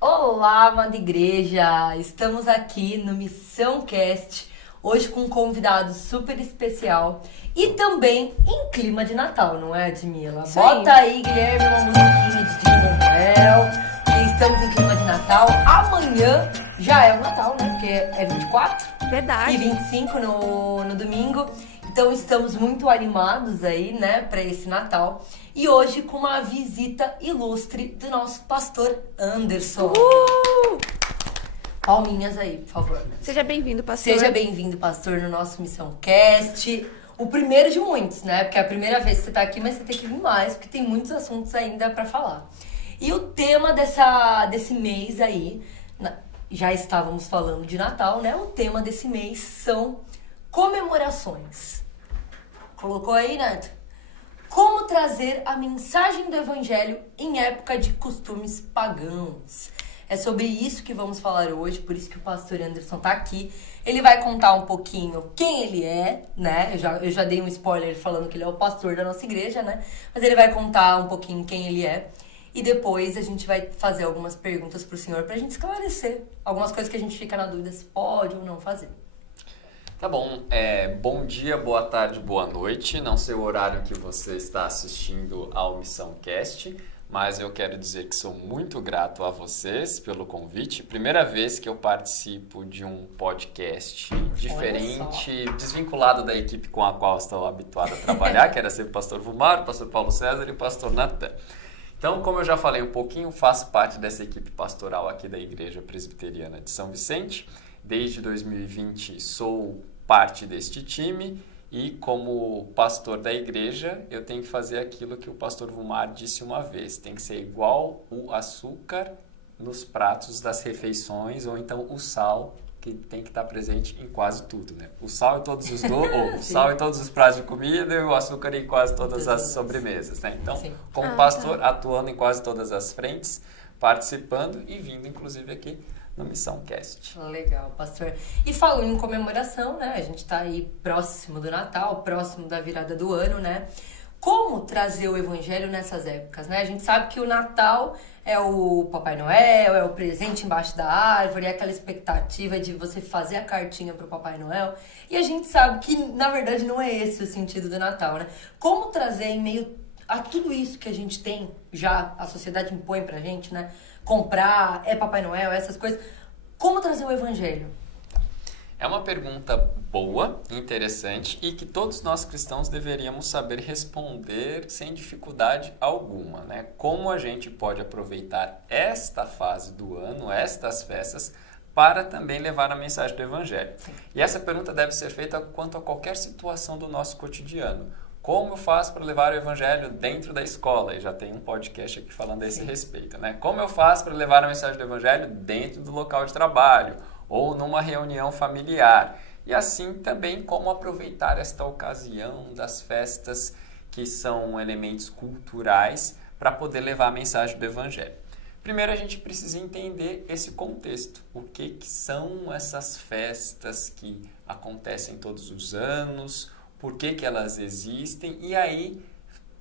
Olá, amada igreja! Estamos aqui no Missão Cast, hoje com um convidado super especial e também em clima de Natal, não é, Edmila? Isso Bota aí, Guilherme, uma musiquinha de Jingle Bell, que estamos em clima de Natal. Amanhã já é o Natal, né? Porque é 24 Verdade. e 25 no domingo. Então estamos muito animados aí, né, para esse Natal. E hoje com uma visita ilustre do nosso pastor Anderson. Palminhas aí, por favor. Seja bem-vindo, pastor. Seja bem-vindo, pastor, no nosso Missão Cast. O primeiro de muitos, né? Porque é a primeira vez que você tá aqui, mas você tem que vir mais, porque tem muitos assuntos ainda para falar. E o tema desse mês aí, já estávamos falando de Natal, né? O tema desse mês são comemorações. Colocou aí, Neto? Como trazer a mensagem do Evangelho em época de costumes pagãos. É sobre isso que vamos falar hoje, por isso que o pastor Anderson tá aqui. Ele vai contar um pouquinho quem ele é, né? Eu já dei um spoiler falando que ele é o pastor da nossa igreja, né? Mas ele vai contar um pouquinho quem ele é. E depois a gente vai fazer algumas perguntas pro senhor pra gente esclarecer algumas coisas que a gente fica na dúvida se pode ou não fazer. Tá bom, bom dia, boa tarde, boa noite. Não sei o horário que você está assistindo ao Missão Cast, mas eu quero dizer que sou muito grato a vocês pelo convite. Primeira vez que eu participo de um podcast diferente, desvinculado da equipe com a qual estou habituado a trabalhar, que era ser o pastor Vumar, o pastor Paulo César e o pastor Natan. Então, como eu já falei um pouquinho, faço parte dessa equipe pastoral aqui da Igreja Presbiteriana de São Vicente. Desde 2020 sou parte deste time e como pastor da igreja eu tenho que fazer aquilo que o pastor Vumar disse uma vez, tem que ser igual o açúcar nos pratos das refeições ou então o sal que tem que estar presente em quase tudo, né? O sal em todos os o sal em todos os pratos de comida e o açúcar em quase todas as sobremesas, né? Então, como pastor, atuando em quase todas as frentes, participando e vindo inclusive aqui no Missão Cast. Legal, pastor. E falando em comemoração, né? A gente tá aí próximo do Natal, próximo da virada do ano, né? Como trazer o Evangelho nessas épocas, né? A gente sabe que o Natal é o Papai Noel, é o presente embaixo da árvore, é aquela expectativa de você fazer a cartinha pro Papai Noel. E a gente sabe que, na verdade, não é esse o sentido do Natal, né? Como trazer em meio a tudo isso que a gente tem, já a sociedade impõe pra gente, né? Comprar, é Papai Noel, essas coisas. Como trazer o Evangelho? É uma pergunta boa, interessante e que todos nós cristãos deveríamos saber responder sem dificuldade alguma, né? Como a gente pode aproveitar esta fase do ano, estas festas, para também levar a mensagem do Evangelho. Sim. E essa pergunta deve ser feita quanto a qualquer situação do nosso cotidiano. Como eu faço para levar o Evangelho dentro da escola? E já tem um podcast aqui falando a esse respeito, né? Como eu faço para levar a mensagem do Evangelho dentro do local de trabalho ou numa reunião familiar? E assim também como aproveitar esta ocasião das festas que são elementos culturais para poder levar a mensagem do Evangelho. Primeiro a gente precisa entender esse contexto. O que são essas festas que acontecem todos os anos? Por que elas existem e aí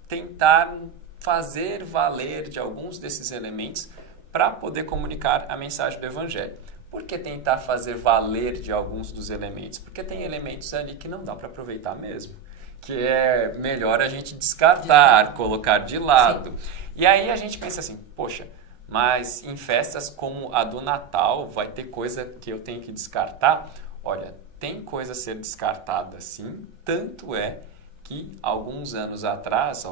tentar fazer valer de alguns desses elementos para poder comunicar a mensagem do Evangelho. Por que tentar fazer valer de alguns dos elementos? Porque tem elementos ali que não dá para aproveitar mesmo, que é melhor a gente descartar, colocar de lado. Sim. E aí a gente pensa assim, poxa, mas em festas como a do Natal vai ter coisa que eu tenho que descartar? Olha, tem coisa a ser descartada sim, tanto é que alguns anos atrás,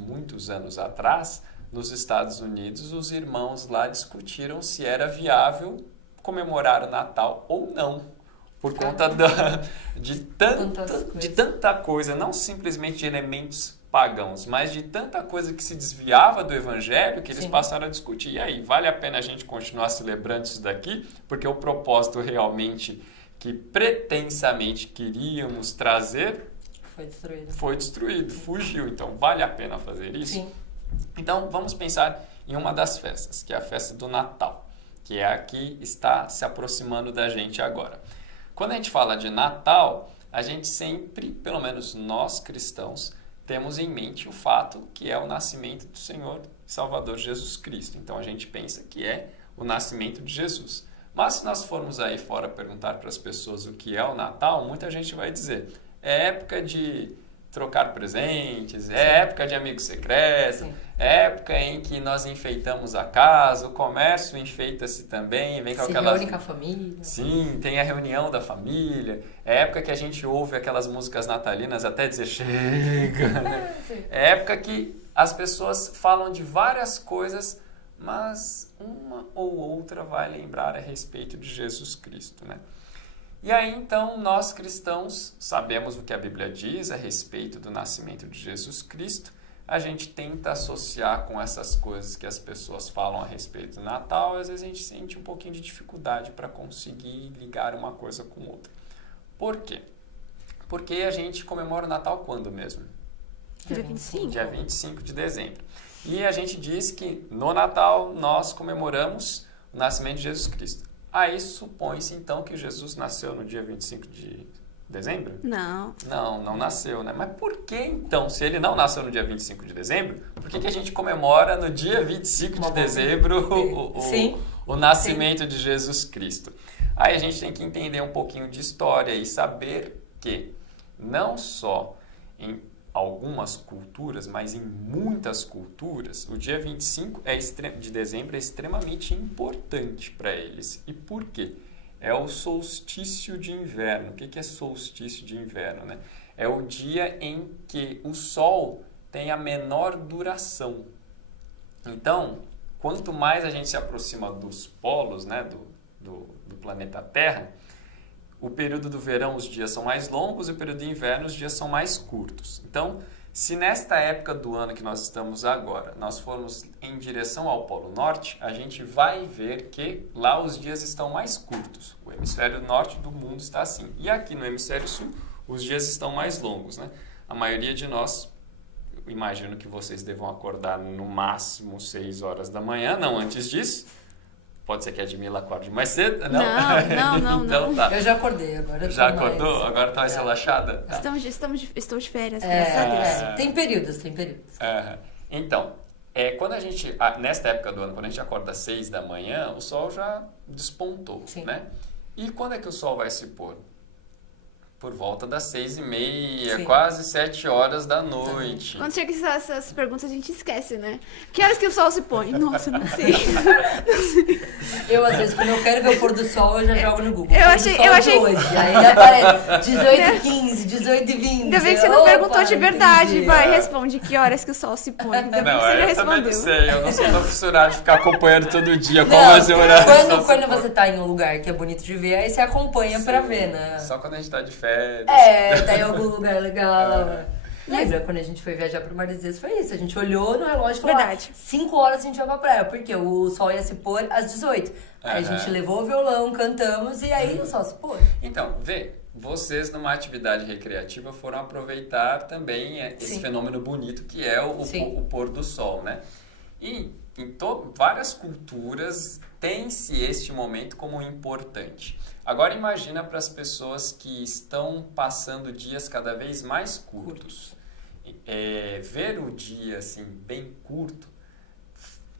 muitos anos atrás, nos Estados Unidos, os irmãos lá discutiram se era viável comemorar o Natal ou não, por conta de tanta coisa, não simplesmente de elementos pagãos, mas de tanta coisa que se desviava do Evangelho que eles passaram a discutir. E aí, vale a pena a gente continuar celebrando isso daqui? Porque o propósito realmente que pretensamente queríamos trazer foi destruído, fugiu. Então, vale a pena fazer isso? Sim. Então, vamos pensar em uma das festas, que é a festa do Natal, que é a que está se aproximando da gente agora. Quando a gente fala de Natal, a gente sempre, pelo menos nós cristãos, temos em mente o fato que é o nascimento do Senhor e Salvador Jesus Cristo. Então, a gente pensa que é o nascimento de Jesus. Mas se nós formos aí fora perguntar para as pessoas o que é o Natal, muita gente vai dizer, é época de trocar presentes, é época de amigo secreto, é época em que nós enfeitamos a casa, o comércio enfeita-se também, vem com aquela... reúne com a família. Sim, tem a reunião da família, é época que a gente ouve aquelas músicas natalinas até dizer chega, né? É época que as pessoas falam de várias coisas, mas uma ou outra vai lembrar a respeito de Jesus Cristo, né? E aí, então, nós cristãos sabemos o que a Bíblia diz a respeito do nascimento de Jesus Cristo. A gente tenta associar com essas coisas que as pessoas falam a respeito do Natal, e às vezes a gente sente um pouquinho de dificuldade para conseguir ligar uma coisa com outra. Por quê? Porque a gente comemora o Natal quando mesmo? Dia 25. Dia 25 de dezembro. E a gente diz que no Natal nós comemoramos o nascimento de Jesus Cristo. Aí supõe-se então que Jesus nasceu no dia 25 de dezembro? Não. Não nasceu, né? Mas por que então, se ele não nasceu no dia 25 de dezembro, por que a gente comemora no dia 25 de dezembro o nascimento de Jesus Cristo? Aí a gente tem que entender um pouquinho de história e saber que não só em algumas culturas, mas em muitas culturas, o dia 25 de dezembro é extremamente importante para eles. E por quê? É o solstício de inverno. O que é solstício de inverno, né? É o dia em que o Sol tem a menor duração. Então, quanto mais a gente se aproxima dos polos, né, do planeta Terra, o período do verão os dias são mais longos e o período de inverno os dias são mais curtos. Então, se nesta época do ano que nós estamos agora, nós formos em direção ao Polo Norte, a gente vai ver que lá os dias estão mais curtos. O hemisfério norte do mundo está assim. E aqui no hemisfério sul, os dias estão mais longos, né? A maioria de nós, eu imagino que vocês devam acordar no máximo 6 horas da manhã, não antes disso. Pode ser que a Edmila acorde mais cedo? Não. Então, tá. Eu já acordei agora. Já acordou? Agora tá mais relaxada? Tá. Estou de férias, graças a Deus. Tem períodos. Então, quando a gente, nesta época do ano, quando a gente acorda às 6 da manhã, o sol já despontou, né? E quando é que o sol vai se pôr? Por volta das 6h30, quase 7 horas da noite. Quando chega essas perguntas, a gente esquece, né? Que horas que o sol se põe? Nossa, não sei. Eu, às vezes, quando eu quero ver o pôr do sol, eu já jogo no Google. Eu achei... Hoje. Aí aparece 18h15, 18h20. Ainda bem que você não perguntou de verdade. Vai, responde que horas que o sol se põe. Ainda bem que você já respondeu. Não sei, eu não sou profissional de ficar acompanhando todo dia qual vai ser o horário. Quando você tá em um lugar que é bonito de ver, aí você acompanha pra ver, né? Só quando a gente tá de férias. Tá em algum lugar legal. Lembra quando a gente foi viajar pro Maresias? Foi isso. A gente olhou no relógio e falou: 5 horas a gente vai pra praia. Porque o sol ia se pôr às 18. Aí a gente levou o violão, cantamos e aí o sol se pôr. Então, vocês numa atividade recreativa foram aproveitar também esse fenômeno bonito que é o pôr do sol, né? E em várias culturas tem-se este momento como importante. Agora imagina para as pessoas que estão passando dias cada vez mais curtos. Ver o dia assim bem curto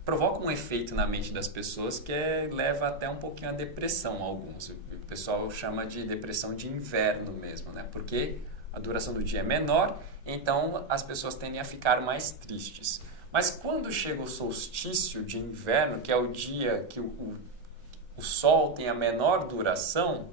provoca um efeito na mente das pessoas que leva até um pouquinho à depressão, alguns. O pessoal chama de depressão de inverno mesmo, né? Porque a duração do dia é menor, então as pessoas tendem a ficar mais tristes. Mas quando chega o solstício de inverno, que é o dia que o sol tem a menor duração,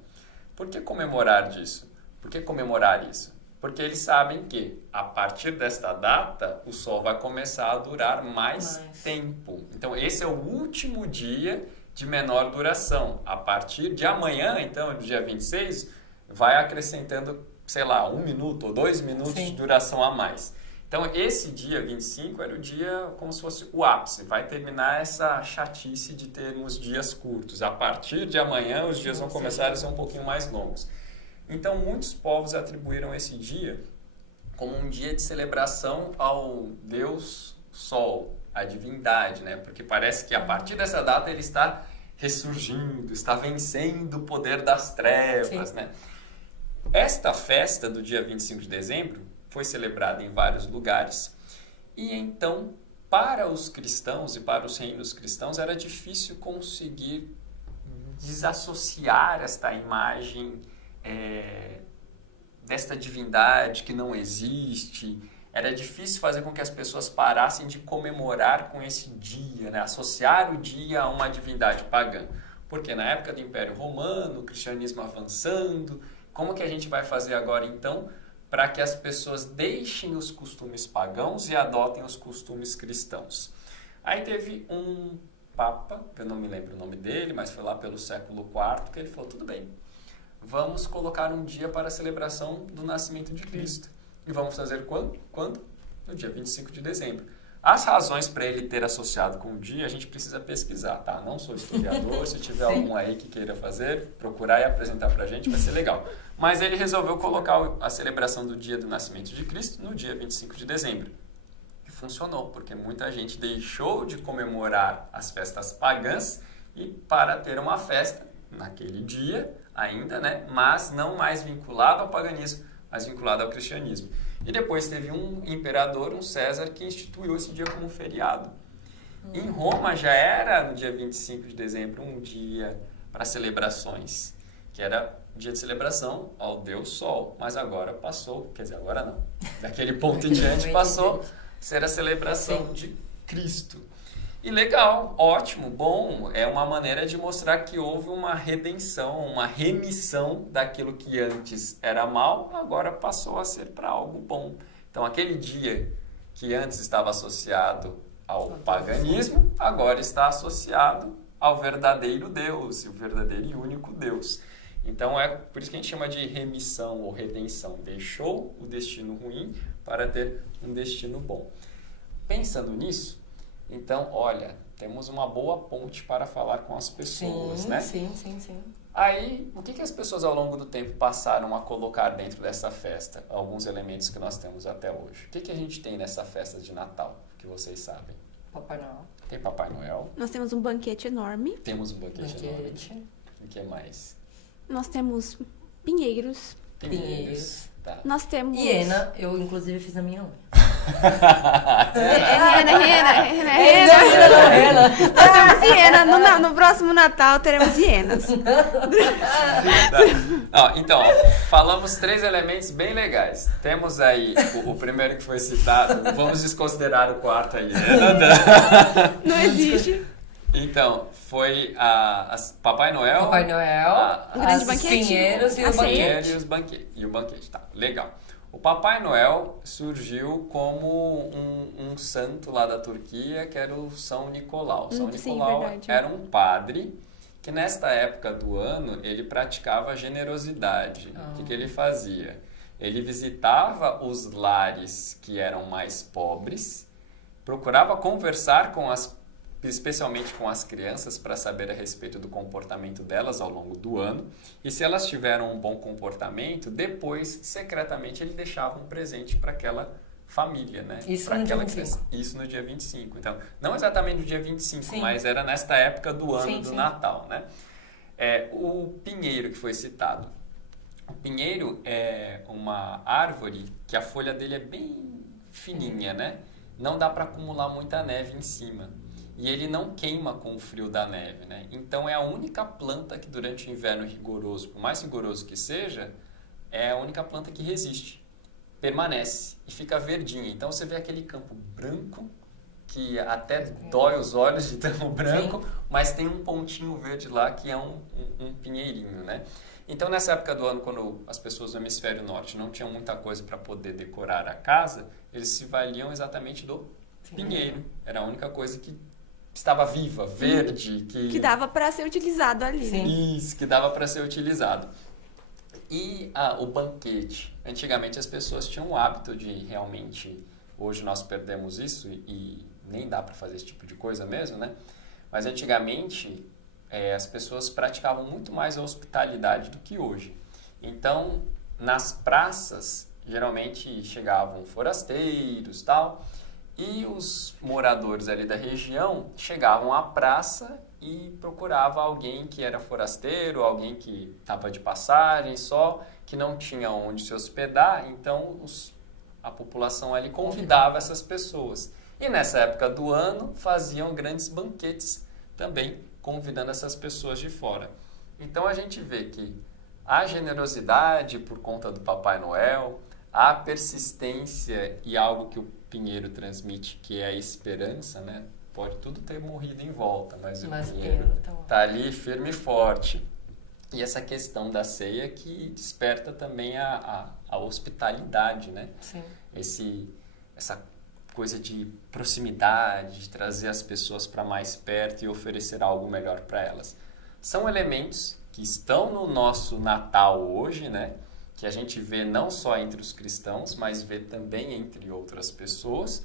por que comemorar disso? Por que comemorar isso? Porque eles sabem que, a partir desta data, o sol vai começar a durar mais tempo. Então, esse é o último dia de menor duração. A partir de amanhã, então, do dia 26, vai acrescentando, sei lá, 1 minuto ou 2 minutos de duração a mais. Então, esse dia 25 era o dia como se fosse o ápice. Vai terminar essa chatice de termos dias curtos. A partir de amanhã, os dias vão começar a ser um pouquinho mais longos. Então, muitos povos atribuíram esse dia como um dia de celebração ao Deus Sol, a divindade, né? Porque parece que a partir dessa data ele está ressurgindo, está vencendo o poder das trevas, né? Esta festa do dia 25 de dezembro foi celebrada em vários lugares e então para os cristãos e para os reinos cristãos era difícil conseguir desassociar esta imagem desta divindade que não existe. Era difícil fazer com que as pessoas parassem de comemorar com esse dia, né? Associar o dia a uma divindade pagã. Porque na época do Império Romano, o cristianismo avançando, como que a gente vai fazer agora então para que as pessoas deixem os costumes pagãos e adotem os costumes cristãos? Aí teve um papa, eu não me lembro o nome dele, mas foi lá pelo século IV, que ele falou, tudo bem, vamos colocar um dia para a celebração do nascimento de Cristo. E vamos fazer quando? No dia 25 de dezembro. As razões para ele ter associado com o dia, a gente precisa pesquisar, tá? Não sou historiador, se tiver algum aí que queira fazer, procurar e apresentar pra gente, vai ser legal. Mas ele resolveu colocar a celebração do dia do nascimento de Cristo no dia 25 de dezembro. E funcionou, porque muita gente deixou de comemorar as festas pagãs e para ter uma festa naquele dia ainda, né? Mas não mais vinculado ao paganismo, mas vinculado ao cristianismo. E depois teve um imperador, um César, que instituiu esse dia como feriado. Em Roma já era no dia 25 de dezembro um dia para celebrações, que era dia de celebração ao Deus Sol, mas agora passou, quer dizer, agora não, daquele ponto em diante passou a ser a celebração de Cristo. E legal, ótimo, bom, é uma maneira de mostrar que houve uma redenção, uma remissão daquilo que antes era mal, agora passou a ser para algo bom. Então, aquele dia que antes estava associado ao paganismo, agora está associado ao verdadeiro Deus, o verdadeiro e único Deus. Então, é por isso que a gente chama de remissão ou redenção. Deixou o destino ruim para ter um destino bom. Pensando nisso, então, olha, temos uma boa ponte para falar com as pessoas, né? Sim. Aí, o que as pessoas ao longo do tempo passaram a colocar dentro dessa festa? Alguns elementos que nós temos até hoje. O que a gente tem nessa festa de Natal, que vocês sabem? Papai Noel. Tem Papai Noel. Nós temos um banquete enorme. Temos um banquete enorme. O que mais? Nós temos pinheiros. Pinheiros. Tá. Nós temos... Hiena, eu inclusive fiz a minha unha. Rena. Nós temos hiena. No próximo Natal teremos hienas. Então, falamos 3 elementos bem legais. Temos aí o primeiro que foi citado. Vamos desconsiderar o quarto aí. Não existe. Então, foi Papai Noel. O grande banquete. Pinheiros e o banquete. Tá, legal. O Papai Noel surgiu como um santo lá da Turquia, que era o São Nicolau. São Nicolau era um padre que nesta época do ano ele praticava generosidade. O que ele fazia? Ele visitava os lares que eram mais pobres, procurava conversar especialmente com as crianças, para saber a respeito do comportamento delas ao longo do ano. E se elas tiveram um bom comportamento, depois, secretamente, ele deixava um presente para aquela família, né? Isso no dia 25. Isso no dia 25. Então, não exatamente no dia 25, mas era nesta época do ano do Natal, né? O pinheiro que foi citado. O pinheiro é uma árvore que a folha dele é bem fininha, né? Não dá para acumular muita neve em cima. E ele não queima com o frio da neve, né? Então é a única planta que durante o inverno rigoroso, por mais rigoroso que seja, é a única planta que resiste, permanece e fica verdinha. Então você vê aquele campo branco, que até dói os olhos de tão branco, mas tem um pontinho verde lá que é um pinheirinho, né? Então nessa época do ano, quando as pessoas do hemisfério norte não tinham muita coisa para poder decorar a casa, eles se valiam exatamente do pinheiro. Era a única coisa que estava viva, verde. Que dava para ser utilizado ali. Isso, que dava para ser utilizado. E o banquete. Antigamente as pessoas tinham o hábito de realmente... Hoje nós perdemos isso e nem dá para fazer esse tipo de coisa mesmo, né? Mas antigamente as pessoas praticavam muito mais a hospitalidade do que hoje. Então, nas praças, geralmente chegavam forasteiros e tal... E os moradores ali da região chegavam à praça e procuravam alguém que era forasteiro, alguém que estava de passagem só, que não tinha onde se hospedar. Então, a população ali convidava essas pessoas. E nessa época do ano faziam grandes banquetes também, convidando essas pessoas de fora. Então a gente vê que a generosidade por conta do Papai Noel, a persistência e algo que o Pinheiro transmite, que é a esperança, né? Pode tudo ter morrido em volta, mas o Pinheiro está ali firme e forte. E essa questão da ceia que desperta também a hospitalidade, né? Sim. Essa coisa de proximidade, de trazer as pessoas para mais perto e oferecer algo melhor para elas. São elementos que estão no nosso Natal hoje, né? Que a gente vê não só entre os cristãos, mas vê também entre outras pessoas,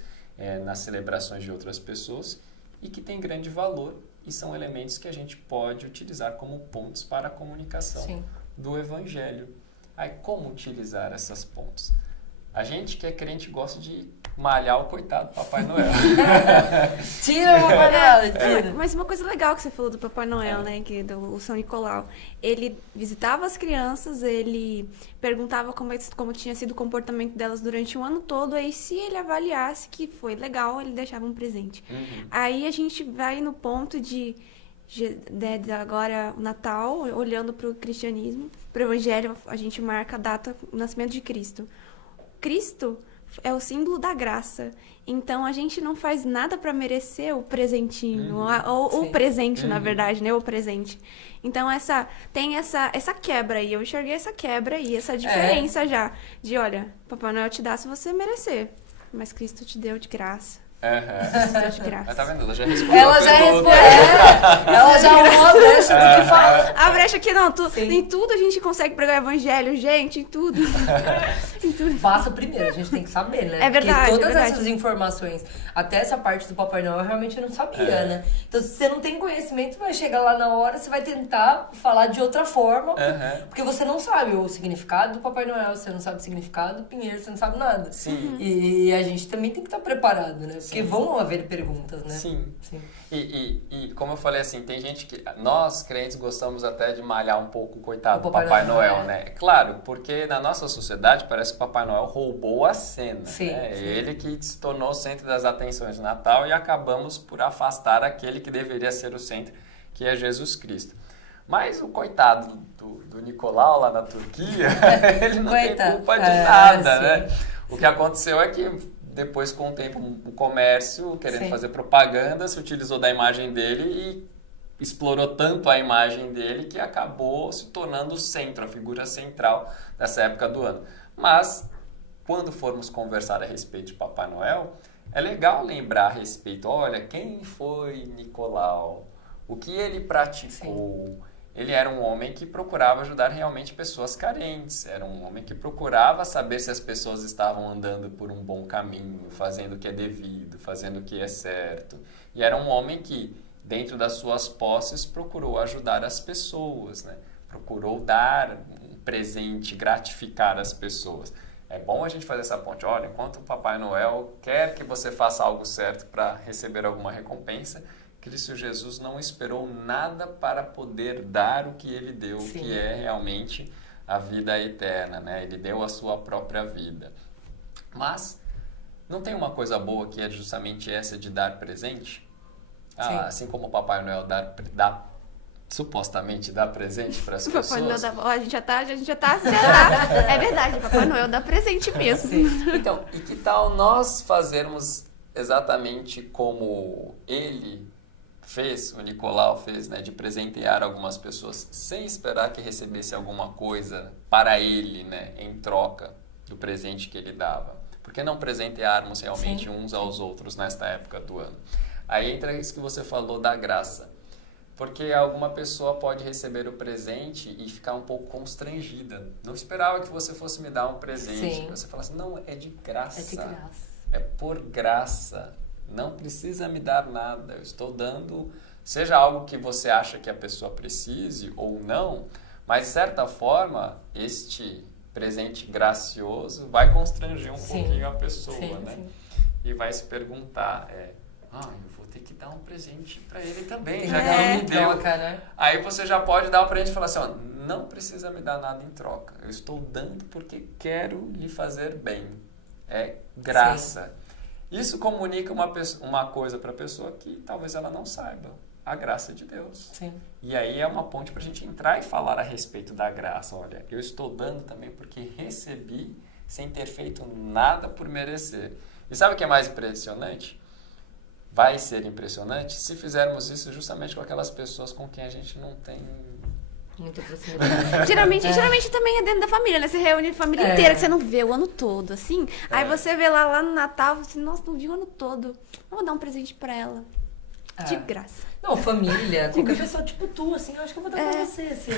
nas celebrações de outras pessoas, e que tem grande valor, e são elementos que a gente pode utilizar como pontos para a comunicação do Evangelho. Aí, como utilizar essas pontes? A gente que é crente gosta de malhar o coitado do Papai Noel. Tira o Papai Noel, tira. Mas uma coisa legal que você falou do Papai Noel, né? Que do São Nicolau. Ele visitava as crianças, ele perguntava como tinha sido o comportamento delas durante o ano todo, aí se ele avaliasse que foi legal, ele deixava um presente. Aí a gente vai no ponto de agora o Natal, olhando para o cristianismo, para o Evangelho, a gente marca a data do nascimento de Cristo. Cristo é o símbolo da graça. Então, a gente não faz nada para merecer o presentinho, ou o presente, na verdade, né? O presente. Então, tem essa quebra aí. Eu enxerguei essa quebra aí, essa diferença já. De, olha, Papai Noel te dá se você merecer. Mas Cristo te deu de graça. Mas tá vendo? Ela já respondeu. Ela já arrumou a brecha do que fala. A brecha aqui não, em tudo a gente consegue pregar o evangelho, gente, em tudo. Faça primeiro, a gente tem que saber, né? É verdade. Porque todas essas informações, até essa parte do Papai Noel, eu realmente não sabia, né? Então, se você não tem conhecimento, vai chegar lá na hora, você vai tentar falar de outra forma, porque você não sabe o significado do Papai Noel, você não sabe o significado do Pinheiro, você não sabe nada. Sim. E a gente também tem que estar preparado, né? Porque vão haver perguntas, né? Sim. E como eu falei assim, tem gente que... Nós, crentes, gostamos até de malhar um pouco o coitado do Papai Noel, né? Claro, porque na nossa sociedade parece que o Papai Noel roubou a cena. Né? Ele que se tornou o centro das atenções do Natal e acabamos por afastar aquele que deveria ser o centro, que é Jesus Cristo. Mas o coitado do Nicolau lá na Turquia, ele não tem culpa de nada, né? O que aconteceu é que depois, com o tempo, o comércio, querendo fazer propaganda, se utilizou da imagem dele e explorou tanto a imagem dele que acabou se tornando o centro, a figura central dessa época do ano. Mas, quando formos conversar a respeito de Papai Noel, é legal lembrar a respeito, olha, quem foi Nicolau? O que ele praticou? Ele era um homem que procurava ajudar realmente pessoas carentes. Era um homem que procurava saber se as pessoas estavam andando por um bom caminho, fazendo o que é devido, fazendo o que é certo. E era um homem que, dentro das suas posses, procurou ajudar as pessoas, né? Procurou dar um presente, gratificar as pessoas. É bom a gente fazer essa ponte. Olha, enquanto o Papai Noel quer que você faça algo certo para receber alguma recompensa, Cristo Jesus não esperou nada para poder dar o que ele deu, que é realmente a vida eterna, né? Ele deu a sua própria vida. Mas não tem uma coisa boa que é justamente essa de dar presente? Assim como o Papai Noel supostamente dá presente para as pessoas. Papai Noel a gente já tá. É verdade, Papai Noel dá presente mesmo. Então, e que tal nós fazermos exatamente como ele fez, o Nicolau fez, né, de presentear algumas pessoas sem esperar que recebesse alguma coisa para ele, né, em troca do presente que ele dava. Por que não presentearmos realmente uns aos outros nesta época do ano? Aí entra isso que você falou da graça. Porque alguma pessoa pode receber o presente e ficar um pouco constrangida. Não esperava que você fosse me dar um presente. Você fala assim, não, é de graça. É de graça. É por graça. Não precisa me dar nada, eu estou dando, seja algo que você acha que a pessoa precise ou não, mas de certa forma, este presente gracioso vai constranger um pouquinho a pessoa, né? E vai se perguntar, eu vou ter que dar um presente para ele também, já que ele me deu. Troca, né? Aí você já pode dar um presente e falar assim, não precisa me dar nada em troca, eu estou dando porque quero lhe fazer bem, é graça. Isso comunica uma coisa para a pessoa que talvez ela não saiba. A graça de Deus. Sim. E aí é uma ponte para a gente entrar e falar a respeito da graça. Olha, eu estou dando também porque recebi sem ter feito nada por merecer. E sabe o que é mais impressionante? Vai ser impressionante se fizermos isso justamente com aquelas pessoas com quem a gente não tem... Muita proximidade. Geralmente também é dentro da família, né? Você reúne a família inteira, que você não vê o ano todo, assim. Aí você vê lá no Natal, você, nossa, não vi o ano todo. Eu vou dar um presente pra ela. De graça. Não, família, qualquer pessoa tipo tu, assim, eu acho que eu vou dar pra você, assim.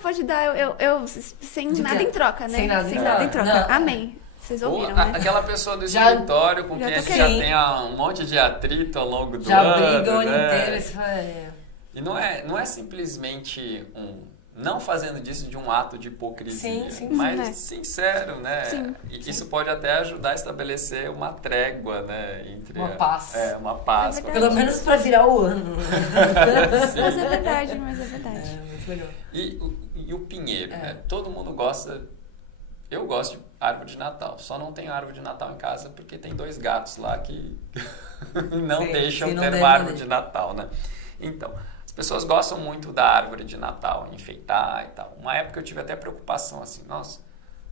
Pode dar. Eu sem nada em troca, né? Sem nada em troca. Não. Amém. Vocês ouviram, né? Aquela pessoa do escritório com quem a gente já tem um monte de atrito ao longo do ano. Já briga o ano né? inteiro. E não é simplesmente não fazendo disso de um ato de hipocrisia, mas sincero, né? Sim. E isso pode até ajudar a estabelecer uma trégua, né? Entre uma paz. Uma paz. Pelo menos para virar o ano. Mas é verdade. Muito melhor. E o pinheiro, né? Todo mundo gosta... Eu gosto de árvore de Natal. Só não tenho árvore de Natal em casa porque tem 2 gatos lá que não deixam ter uma árvore de Natal, né? Então, as pessoas gostam muito da árvore de Natal, enfeitar e tal. Uma época eu tive até preocupação, assim, nossa,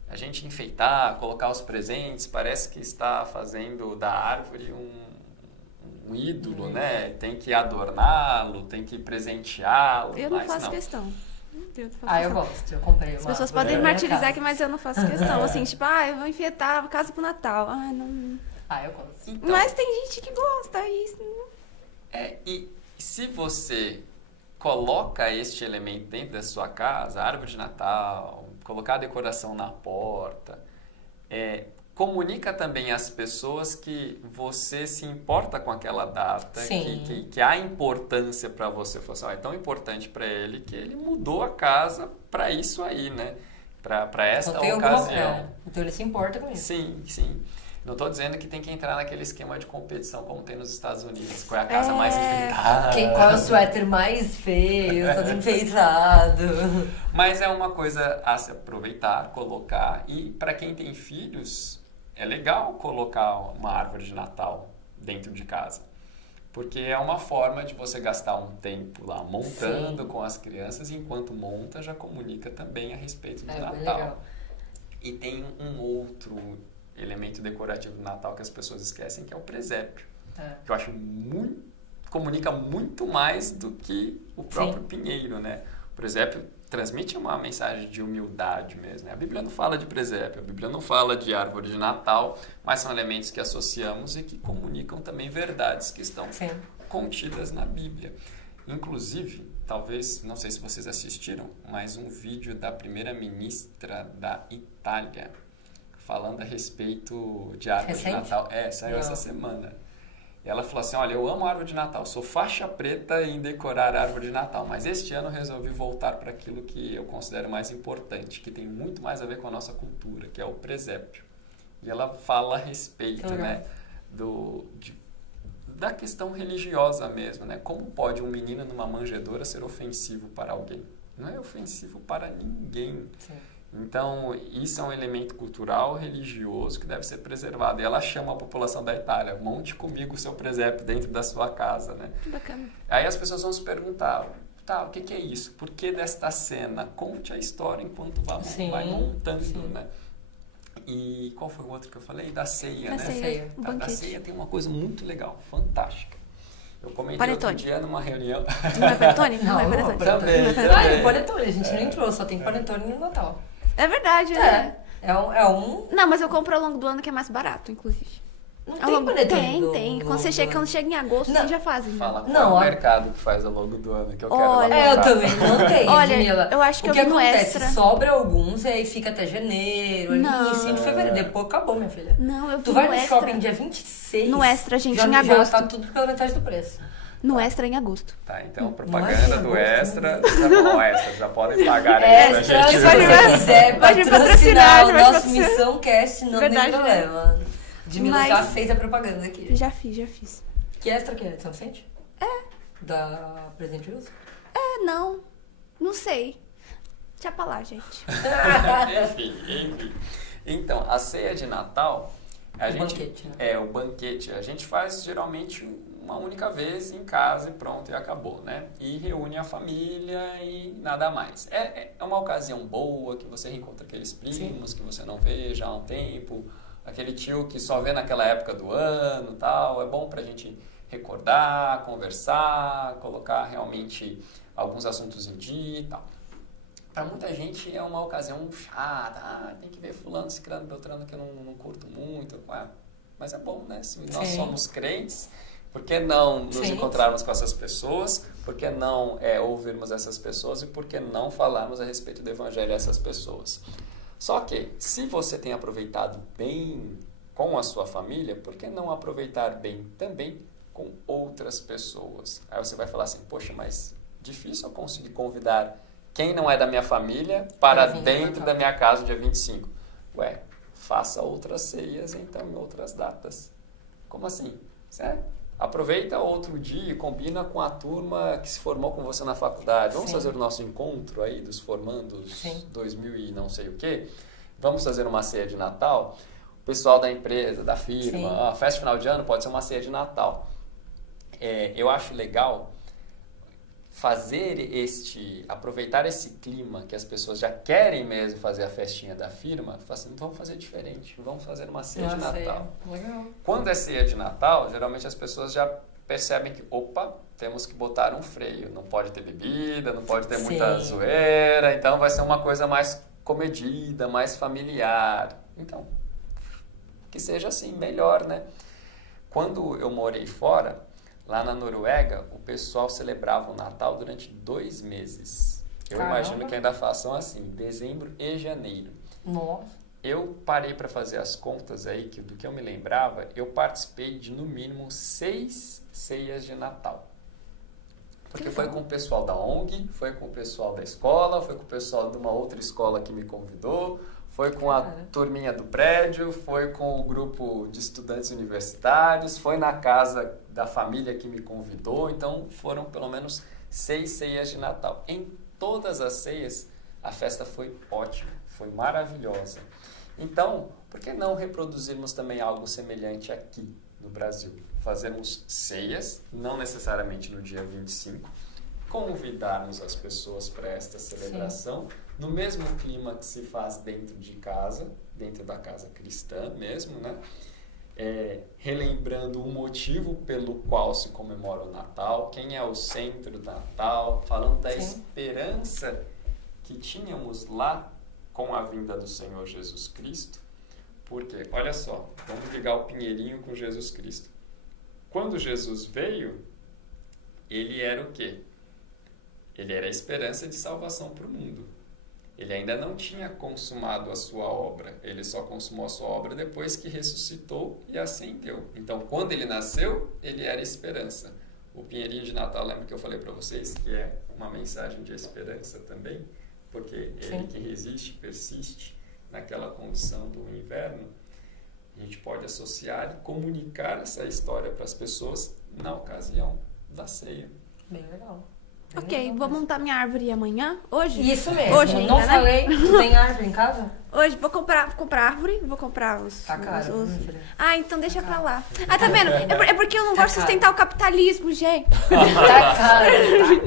a gente enfeitar, colocar os presentes, parece que está fazendo da árvore um ídolo, né? Tem que adorná-lo, tem que presenteá-lo. Eu não faço questão. Eu gosto, eu comprei uma. As pessoas podem martirizar aqui, mas eu não faço questão. Assim, tipo, eu vou enfeitar a casa pro Natal. Não... eu gosto. Então, mas tem gente que gosta, isso. E se você coloca este elemento dentro da sua casa, árvore de Natal, colocar a decoração na porta, comunica também às pessoas que você se importa com aquela data, que há importância para você. É tão importante para ele que ele mudou a casa para isso aí, né? Para esta ocasião. Então ele se importa com isso. Sim. Não estou dizendo que tem que entrar naquele esquema de competição como tem nos Estados Unidos. Qual é a casa mais enfeitada? Qual é o suéter mais feio, todo enfeitado. Mas é uma coisa a se aproveitar, colocar. E para quem tem filhos, é legal colocar uma árvore de Natal dentro de casa. Porque é uma forma de você gastar um tempo lá montando com as crianças. E enquanto monta, já comunica também a respeito do Natal. Legal. E tem um outro elemento decorativo do Natal que as pessoas esquecem, que é o presépio. Que eu acho comunica muito mais do que o próprio pinheiro, né? O presépio transmite uma mensagem de humildade mesmo, né? A Bíblia não fala de presépio, a Bíblia não fala de árvore de Natal, mas são elementos que associamos e que comunicam também verdades que estão contidas na Bíblia. Inclusive, talvez, não sei se vocês assistiram, mas um vídeo da primeira-ministra da Itália, falando a respeito de árvore de Natal. Saiu essa semana. E ela falou assim, olha, eu amo a árvore de Natal, sou faixa preta em decorar a árvore de Natal, mas este ano eu resolvi voltar para aquilo que eu considero mais importante, que tem muito mais a ver com a nossa cultura, que é o presépio. E ela fala a respeito, né, da questão religiosa mesmo, né? Como pode um menino numa manjedoura ser ofensivo para alguém? Não é ofensivo para ninguém. Então, isso é um elemento cultural, religioso, que deve ser preservado. E ela chama a população da Itália, monte comigo o seu presépio dentro da sua casa, né? Que bacana. Aí as pessoas vão se perguntar, o que é isso? Por que desta cena? Conte a história enquanto vai montando, né? E qual foi o outro que eu falei? Da ceia, né? Ceia. Da ceia tem uma coisa muito legal, fantástica. Eu comentei outro dia numa reunião. Não é panetone? Não é panetone. Também. Panetone, a gente não entrou, só tem panetone no Natal. É verdade, né? Não, mas eu compro ao longo do ano que é mais barato, inclusive. Não tem panetone. Tem. Quando chega em agosto, vocês já fazem. Fala qual é o mercado que faz ao longo do ano, que eu quero eu também não tenho, Olha, eu acho que eu vi no Extra. Sobra alguns e aí fica até janeiro, início de fevereiro. Depois acabou, minha filha. Não, eu vi Tu vai no shopping dia 26. No Extra, gente, em Já agosto. tá tudo pela metade do preço. No Extra, em agosto. Tá, então propaganda do Extra. Tá bom, Extra, já podem pagar aí pra gente. Se quiser patrocinar o nosso Missão Cast, não tem problema. Ludmilla já fez a propaganda aqui. Já fiz. Que Extra que é? De São Vicente? Da Presidente Wilson? Não sei. Deixa pra lá, gente. Enfim. Então, a ceia de Natal Banquete, né? O banquete. A gente faz geralmente uma única vez em casa e pronto, e acabou, né? E reúne a família e nada mais. É uma ocasião boa, que você reencontra aqueles primos que você não vê já há um tempo, aquele tio que só vê naquela época do ano e tal. É bom pra gente recordar, conversar, colocar realmente alguns assuntos em dia e tal. Para muita gente é uma ocasião chata, tem que ver fulano, ciclano, beltrano que eu não curto muito. Mas é bom, né? Se nós somos crentes, por que não nos encontrarmos com essas pessoas? Por que não ouvirmos essas pessoas? E por que não falarmos a respeito do evangelho a essas pessoas? Só que, se você tem aproveitado bem com a sua família, por que não aproveitar bem também com outras pessoas? Aí você vai falar assim, poxa, mas difícil eu conseguir convidar quem não é da minha família para dentro da minha casa no dia 25. Faça outras ceias então em outras datas. Como assim? Aproveita outro dia e combina com a turma que se formou com você na faculdade. Vamos fazer o nosso encontro aí dos formandos 2000 e não sei o quê. Vamos fazer uma ceia de Natal. O pessoal da empresa, da firma, festa final de ano pode ser uma ceia de Natal. Eu acho legal aproveitar esse clima que as pessoas já querem mesmo fazer a festinha da firma, assim, vamos fazer diferente, vamos fazer uma ceia de Natal. Legal. Quando é ceia de Natal, geralmente as pessoas já percebem que, temos que botar um freio, não pode ter bebida, não pode ter muita zoeira, então vai ser uma coisa mais comedida, mais familiar. Então, que seja assim, melhor, né? Quando eu morei fora, lá na Noruega, o pessoal celebrava o Natal durante 2 meses. Eu imagino que ainda façam assim, dezembro e janeiro. Nossa. Eu parei para fazer as contas aí, do que eu me lembrava, eu participei de no mínimo 6 ceias de Natal. Porque foi com o pessoal da ONG, foi com o pessoal da escola, foi com o pessoal de uma outra escola que me convidou, foi com a turminha do prédio, foi com o grupo de estudantes universitários, foi na casa da família que me convidou. Então, foram pelo menos 6 ceias de Natal. Em todas as ceias, a festa foi ótima, foi maravilhosa. Então, por que não reproduzirmos também algo semelhante aqui no Brasil? Fazermos ceias, não necessariamente no dia 25, convidarmos as pessoas para esta celebração, no mesmo clima que se faz dentro de casa, dentro da casa cristã mesmo, né? Relembrando o motivo pelo qual se comemora o Natal, quem é o centro do Natal, falando da esperança que tínhamos lá com a vinda do Senhor Jesus Cristo. Porque, olha só, vamos ligar o Pinheirinho com Jesus Cristo. Quando Jesus veio, ele era o quê? Ele era a esperança de salvação para o mundo. Ele ainda não tinha consumado a sua obra. Ele só consumou a sua obra depois que ressuscitou e ascendeu. Então, quando ele nasceu, ele era esperança. O Pinheirinho de Natal, lembra que eu falei para vocês que é uma mensagem de esperança também? Porque ele que resiste, persiste naquela condição do inverno. A gente pode associar e comunicar essa história para as pessoas na ocasião da ceia. Bem legal. Ok, vou montar minha árvore amanhã? Hoje? Isso mesmo. Hoje ainda, não né? falei. Tu tem árvore em casa? Hoje, vou comprar árvore, vou comprar os... Tá caro. Então deixa pra lá. Tá vendo? É porque eu não gosto de sustentar o capitalismo, gente. Tá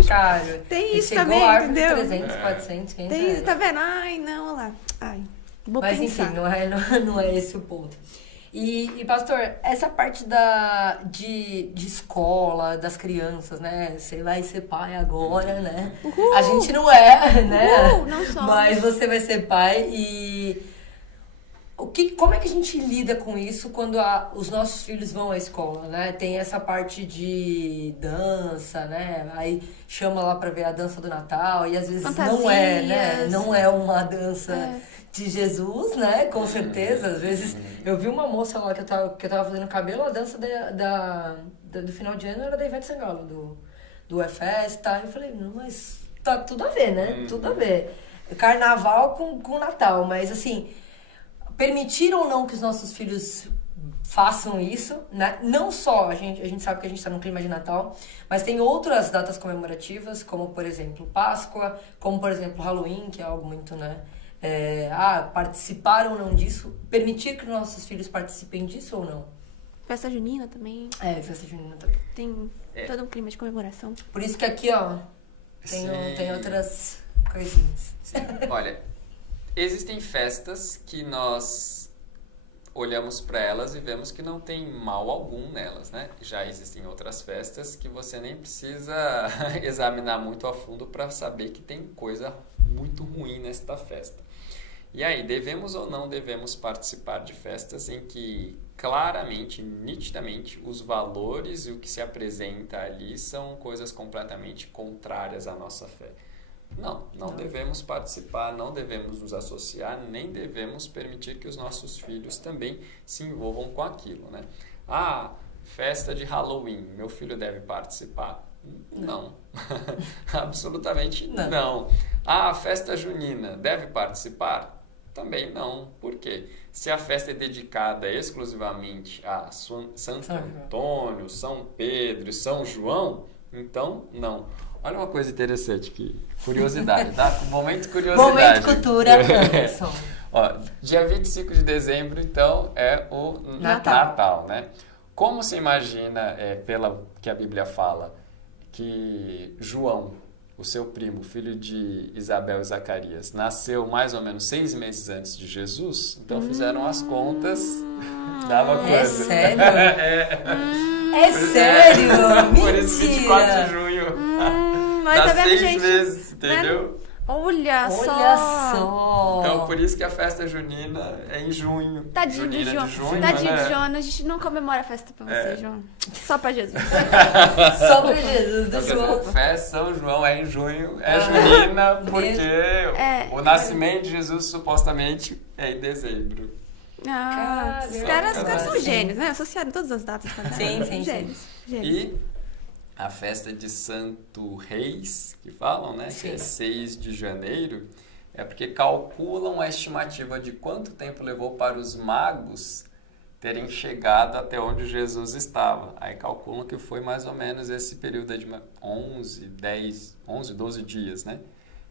caro. Tem isso chegou também, árvore entendeu? 300, 400, 500 Tem isso, reais. tá vendo? Não, olha lá. Vou Mas pensar. enfim, não é esse o ponto. E pastor, essa parte de escola, das crianças, né? Você vai ser pai agora, né? Uhul. A gente não é, né? Não somos. Mas você vai ser pai e... Como é que a gente lida com isso quando os nossos filhos vão à escola, né? Tem essa parte de dança, né? Aí chama lá pra ver a dança do Natal e às vezes não é, né? Não é uma dança de Jesus, né? Com certeza. Às vezes eu vi uma moça lá que eu tava fazendo cabelo, a dança do final de ano era da Ivete Sangalo, do UFS e tal. Eu falei, não, mas tá tudo a ver, né? Tudo a ver. Carnaval com Natal, mas assim... Permitir ou não que os nossos filhos façam isso, né? Não só, a gente sabe que a gente está no clima de Natal, mas tem outras datas comemorativas, como, por exemplo, Páscoa, como, por exemplo, Halloween, que é algo muito, né, Participar ou não disso, permitir que nossos filhos participem disso ou não. Festa junina também. Festa junina também. Tem todo um clima de comemoração. Por isso que aqui, ó, tem outras coisinhas. Sim. Olha, existem festas que nós olhamos para elas e vemos que não tem mal algum nelas, né? Já existem outras festas que você nem precisa examinar muito a fundo para saber que tem coisa muito ruim nesta festa. E aí, devemos ou não devemos participar de festas em que claramente, nitidamente, os valores e o que se apresenta ali são coisas completamente contrárias à nossa fé? Não devemos participar, não devemos nos associar, nem devemos permitir que os nossos filhos também se envolvam com aquilo, né? Festa de Halloween, meu filho deve participar? Não. Absolutamente não. Festa junina, deve participar? Também não. Por quê? Se a festa é dedicada exclusivamente a Santo Antônio, São Pedro e São João, então não. Olha uma coisa interessante aqui. Curiosidade, tá? Momento curiosidade. Momento cultura. Dia 25 de dezembro, então, é o Natal, né? Como se imagina, pela que a Bíblia fala, que João, o seu primo, filho de Isabel e Zacarias, nasceu mais ou menos 6 meses antes de Jesus, então fizeram as contas, dava coisa. É sério? É sério? Por isso, 24 de junho. Dá 6 meses, entendeu? Olha só! Então, por isso que a festa junina é em junho. Tadinho de João. Tadinho de João. A gente não comemora a festa pra você, João. Só pra Jesus. Só pra Jesus, do João. Festa São João é em junho, é junina, porque o nascimento de Jesus supostamente é em dezembro. Os caras são gênios, né? Associaram todas as datas. Sim. Gênios. E a festa de Santo Reis, que falam, né? Sim. Que é 6 de janeiro, é porque calculam a estimativa de quanto tempo levou para os magos terem chegado até onde Jesus estava. Aí calculam que foi mais ou menos esse período de 11, 12 dias, né?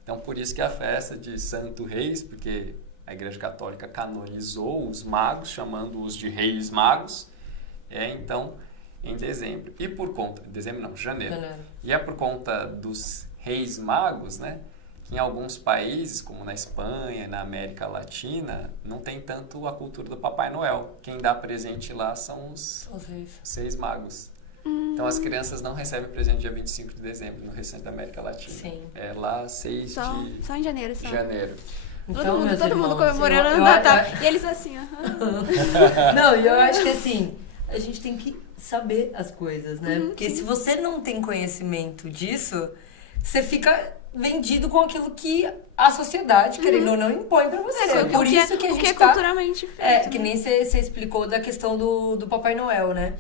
Então, por isso que a festa de Santo Reis, porque a Igreja Católica canonizou os magos, chamando-os de reis magos, então em dezembro. E por conta... Dezembro não, janeiro. E é por conta dos reis magos, né? Que em alguns países, como na Espanha, na América Latina, não tem tanto a cultura do Papai Noel. Quem dá presente lá são os reis magos. Então as crianças não recebem presente dia 25 de dezembro no restante da América Latina. Sim. É lá 6 só em janeiro. Janeiro. Então, todo mundo comemorando o Natal. E eles assim, Não, eu acho que assim, a gente tem que saber as coisas, né? Porque se você não tem conhecimento disso, você fica vendido com aquilo que a sociedade, querendo ou não, impõe pra você. Por isso que a gente tá... culturalmente feito. Que nem você explicou da questão do Papai Noel, né?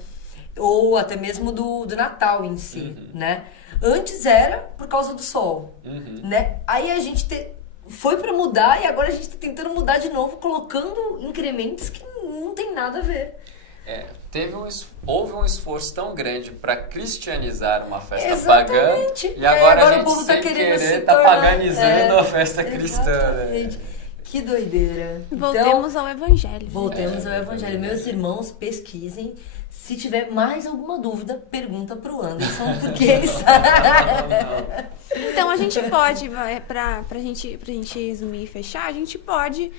Ou até mesmo do Natal em si, né? Antes era por causa do sol, né? Aí a gente foi pra mudar e agora a gente tá tentando mudar de novo, colocando incrementos que não tem nada a ver. Houve um esforço tão grande para cristianizar uma festa Exatamente. pagã e agora a gente, o povo tá sem querendo querer, tá paganizando a festa cristã. Né? Que doideira. Voltemos ao Evangelho. Voltemos ao Evangelho. Meus irmãos, pesquisem. Se tiver mais alguma dúvida, pergunta pro Anderson, porque ele sabe. Então, a gente pode, pra gente resumir e fechar, a gente pode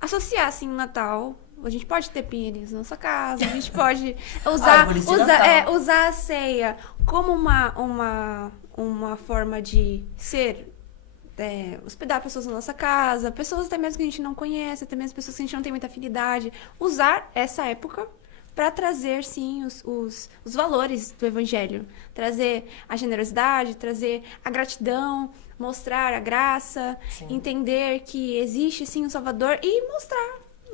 associar, assim, o Natal. A gente pode ter pinheirinhos na nossa casa, a gente pode usar a ceia como uma forma de hospedar pessoas na nossa casa, pessoas até mesmo que a gente não conhece, até mesmo pessoas que a gente não tem muita afinidade. Usar essa época para trazer, sim, os valores do Evangelho. Trazer a generosidade, trazer a gratidão, mostrar a graça, entender que existe, sim, um Salvador e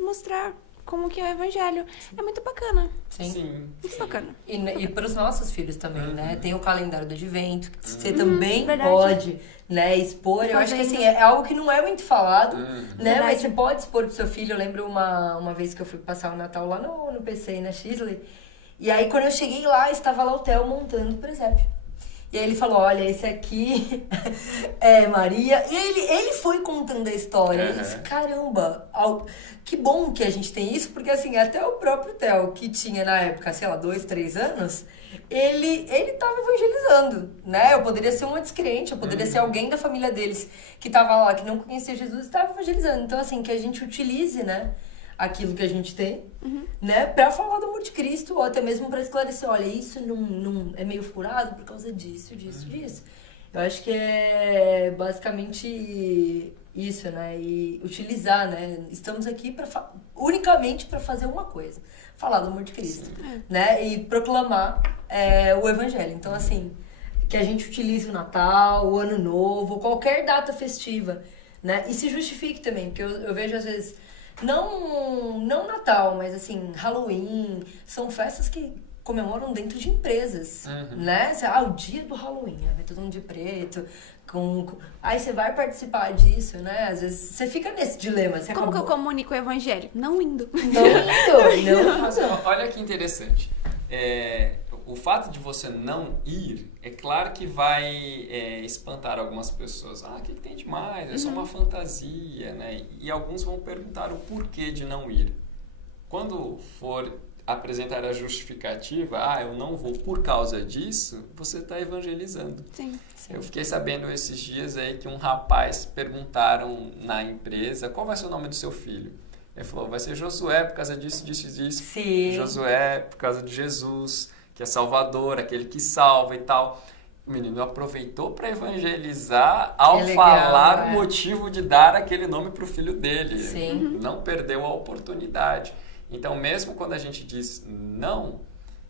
mostrar como que é o Evangelho. É muito bacana. Sim. Muito bacana. E para os nossos filhos também, né? Tem o calendário do Advento, que você também pode, né, expor. Eu acho que assim, é algo que não é muito falado, né? Verdade. Mas você pode expor pro seu filho. Eu lembro uma vez que eu fui passar o Natal lá no PC, na Shisley. E aí, quando eu cheguei lá, estava lá o Theo montando o presépio. E aí ele falou, olha, esse aqui é Maria. E ele foi contando a história. E eu disse, caramba, que bom que a gente tem isso, porque assim, até o próprio Theo, que tinha na época, sei lá, 2, 3 anos, ele tava evangelizando, né? Eu poderia ser uma descrente, eu poderia ser alguém da família deles que tava lá, que não conhecia Jesus e tava evangelizando. Então, assim, que a gente utilize, né, aquilo que a gente tem, né, pra falar do amor de Cristo, ou até mesmo pra esclarecer, olha, isso não é meio furado por causa disso. Eu acho que é basicamente isso, né, e utilizar, né, estamos aqui unicamente pra fazer uma coisa, falar do amor de Cristo, né, e proclamar o evangelho. Então, assim, que a gente utilize o Natal, o Ano Novo, qualquer data festiva, né, e se justifique também, porque eu vejo às vezes, não Natal, mas assim, Halloween, são festas que comemoram dentro de empresas, né? O dia do Halloween, vai todo mundo de preto, aí você vai participar disso, né? Às vezes você fica nesse dilema. Como que eu comunico o evangelho? Não indo. Mas, olha que interessante. O fato de você não ir, é claro que vai espantar algumas pessoas. O que tem demais? É só uma fantasia, né? E alguns vão perguntar o porquê de não ir. Quando for apresentar a justificativa, eu não vou por causa disso, você está evangelizando. Sim. Eu fiquei sabendo esses dias aí que um rapaz perguntaram na empresa, qual vai ser o nome do seu filho? Ele falou, vai ser Josué por causa disso, disso e disso. Sim. Josué por causa de Jesus, que é Salvador, aquele que salva e tal. O menino aproveitou para evangelizar ao falar o motivo de dar aquele nome para o filho dele. Sim. Não perdeu a oportunidade. Então, mesmo quando a gente diz não,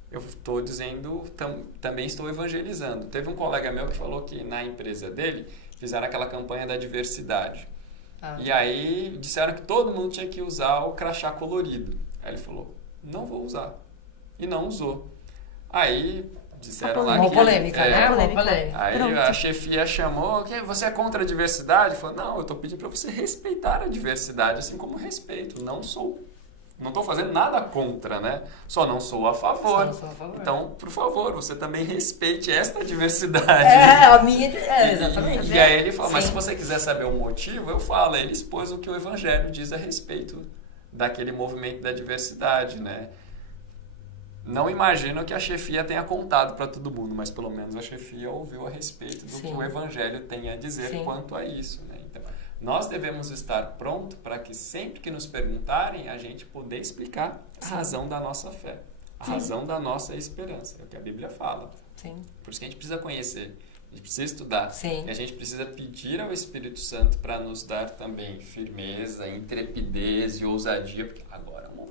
eu estou dizendo, também estou evangelizando. Teve um colega meu que falou que na empresa dele fizeram aquela campanha da diversidade. E aí disseram que todo mundo tinha que usar o crachá colorido. Aí ele falou, não vou usar. E não usou. Aí disseram lá que... Uma polêmica, né? Uma polêmica. Aí Pronto. A chefia chamou, você é contra a diversidade? Ele falou, não, eu estou pedindo para você respeitar a diversidade, assim como respeito. Não estou fazendo nada contra, né? Só não sou a favor. Então, por favor, você também respeite esta diversidade. A minha... exatamente. E aí ele falou, mas se você quiser saber o motivo, eu falo. Ele expôs o que o Evangelho diz a respeito daquele movimento da diversidade, né? Não imagino que a chefia tenha contado para todo mundo, mas pelo menos a chefia ouviu a respeito do que o Evangelho tem a dizer quanto a isso, né? Então, nós devemos estar prontos para que sempre que nos perguntarem, a gente poder explicar a razão da nossa fé, a razão da nossa esperança. É o que a Bíblia fala. Sim. Por isso que a gente precisa conhecer, a gente precisa estudar. Sim. E a gente precisa pedir ao Espírito Santo para nos dar também firmeza, intrepidez e ousadia, porque agora é o momento.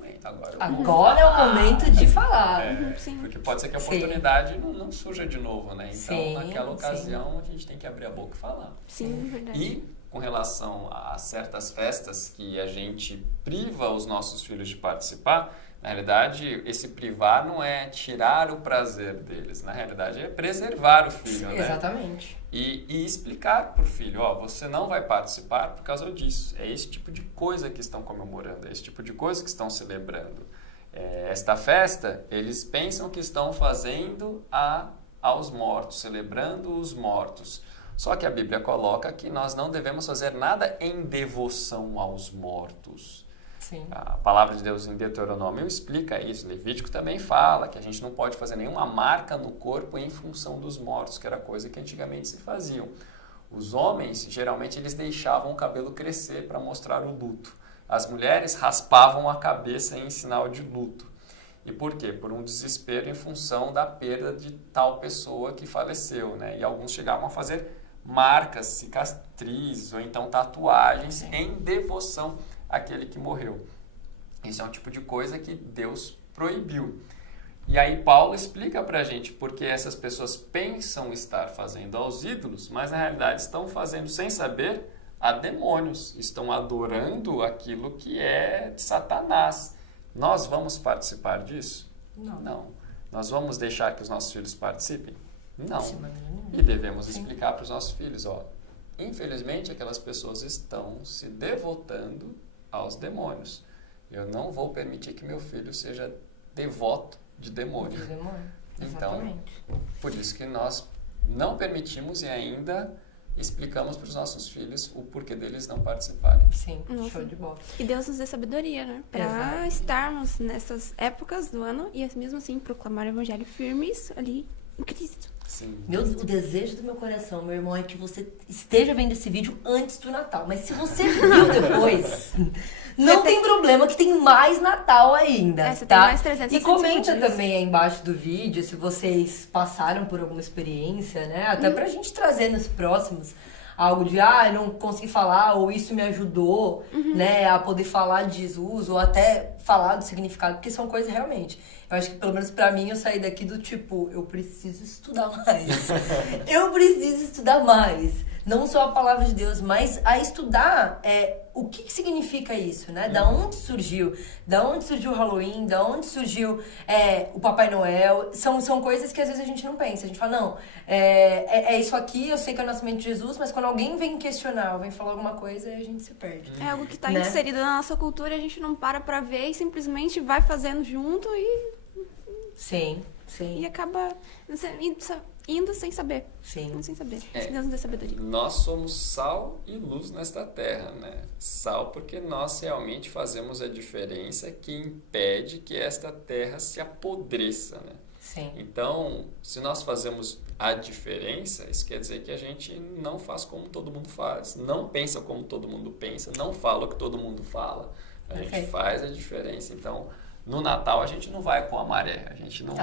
Agora é o momento de falar. Porque pode ser que a oportunidade não surja de novo, né? Então, naquela ocasião, a gente tem que abrir a boca e falar. Sim, verdade. E com relação a certas festas que a gente priva os nossos filhos de participar, na realidade, esse privar não é tirar o prazer deles, na realidade é preservar o filho, né? Exatamente. E explicar para o filho, você não vai participar por causa disso. É esse tipo de coisa que estão comemorando, é esse tipo de coisa que estão celebrando. Esta festa, eles pensam que estão fazendo aos mortos, celebrando os mortos. Só que a Bíblia coloca que nós não devemos fazer nada em devoção aos mortos. Sim. A palavra de Deus em Deuteronômio explica isso. Levítico também fala que a gente não pode fazer nenhuma marca no corpo em função dos mortos, que era coisa que antigamente se faziam. Os homens, geralmente, eles deixavam o cabelo crescer para mostrar o luto. As mulheres raspavam a cabeça em sinal de luto. E por quê? Por um desespero em função da perda de tal pessoa que faleceu, né? E alguns chegavam a fazer marcas, cicatrizes ou então tatuagens em devoção àquele que morreu. Isso é um tipo de coisa que Deus proibiu. E aí Paulo explica pra gente porque essas pessoas pensam estar fazendo aos ídolos, mas na realidade estão fazendo sem saber a demônios, estão adorando aquilo que é de Satanás. Nós vamos participar disso? Não. Nós vamos deixar que os nossos filhos participem? Não. E devemos explicar para os nossos filhos, infelizmente aquelas pessoas estão se devotando aos demônios. Eu não vou permitir que meu filho seja devoto de demônio. De demônio. Então, por isso que nós não permitimos e ainda explicamos para os nossos filhos o porquê deles não participarem. Sim, show de bola. E Deus nos dê sabedoria, né? Para estarmos nessas épocas do ano e mesmo assim proclamar o evangelho firmes ali em Cristo. Sim. O desejo do meu coração, meu irmão, é que você esteja vendo esse vídeo antes do Natal. Mas se você viu depois, não tem problema que tem mais Natal ainda, você tá? tem mais 365 e comenta dias. também aí embaixo do vídeo se vocês passaram por alguma experiência, né? Até pra gente trazer nos próximos algo de, eu não consegui falar, ou isso me ajudou, né, a poder falar de Jesus, ou até falar do significado, porque são coisas realmente. Eu acho que, pelo menos pra mim, eu saí daqui do tipo, eu preciso estudar mais. Eu preciso estudar mais. Não só a palavra de Deus, mas a estudar o que significa isso, né? Da onde surgiu? Da onde surgiu o Halloween? Da onde surgiu o Papai Noel? São coisas que às vezes a gente não pensa. A gente fala, não, é isso aqui, eu sei que é o nascimento de Jesus, mas quando alguém vem questionar ou vem falar alguma coisa, a gente se perde. É algo que está né? inserido na nossa cultura e a gente não para pra ver e simplesmente vai fazendo junto Sim. e acaba indo sem saber. Sim. Indo sem saber. Deus nos dê sabedoria. Nós somos sal e luz nesta terra, né? Sal porque nós realmente fazemos a diferença que impede que esta terra se apodreça, né? Sim. Então, se nós fazemos a diferença, isso quer dizer que a gente não faz como todo mundo faz, não pensa como todo mundo pensa, não fala o que todo mundo fala. A gente faz a diferença. Então, no Natal a gente não vai com a maré, a gente não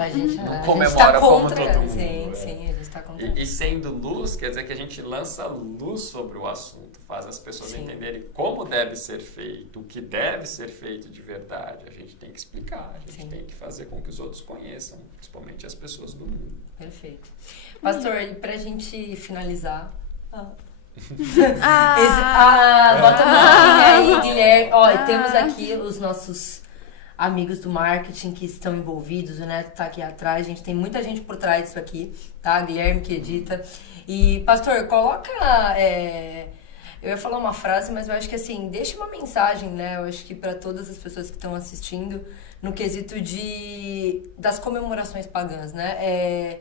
comemora como todo mundo. Sim, a gente está contra. E sendo luz, quer dizer que a gente lança luz sobre o assunto, faz as pessoas entenderem como deve ser feito, o que deve ser feito de verdade. A gente tem que explicar, a gente tem que fazer com que os outros conheçam, principalmente as pessoas do mundo. Perfeito. Pastor, e pra gente finalizar... bota a musiquinha aí, Guilherme. E temos aqui os nossos amigos do marketing que estão envolvidos, o Neto tá aqui atrás, gente, tem muita gente por trás disso aqui, tá? Guilherme que edita. E, pastor, coloca... Eu ia falar uma frase, mas eu acho que assim, deixa uma mensagem, né? Eu acho que para todas as pessoas que estão assistindo, no quesito das comemorações pagãs, né?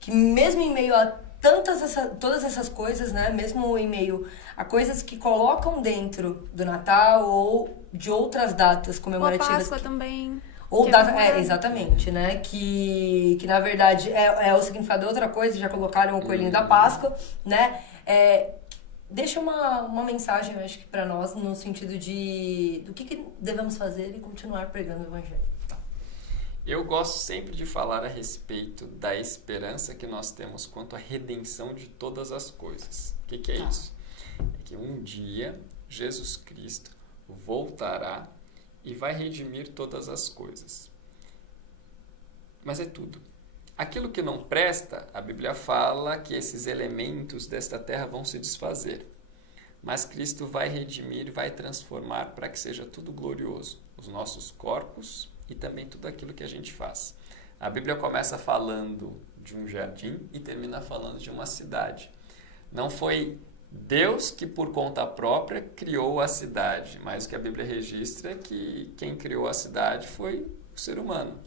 Que mesmo em meio a todas essas coisas, né? Mesmo em meio a coisas que colocam dentro do Natal ou de outras datas comemorativas. Ou a Páscoa também. Ou data, exatamente, né? Que na verdade é o significado de outra coisa, já colocaram o coelhinho da Páscoa, né? Deixa uma mensagem, eu acho que pra nós, no sentido do que devemos fazer e continuar pregando o Evangelho. Eu gosto sempre de falar a respeito da esperança que nós temos quanto à redenção de todas as coisas. O que é isso? É que um dia Jesus Cristo voltará e vai redimir todas as coisas. Mas é tudo. Aquilo que não presta, a Bíblia fala que esses elementos desta terra vão se desfazer. Mas Cristo vai redimir, vai transformar para que seja tudo glorioso. Os nossos corpos e também tudo aquilo que a gente faz. A Bíblia começa falando de um jardim e termina falando de uma cidade. Não foi Deus que por conta própria criou a cidade, mas o que a Bíblia registra é que quem criou a cidade foi o ser humano.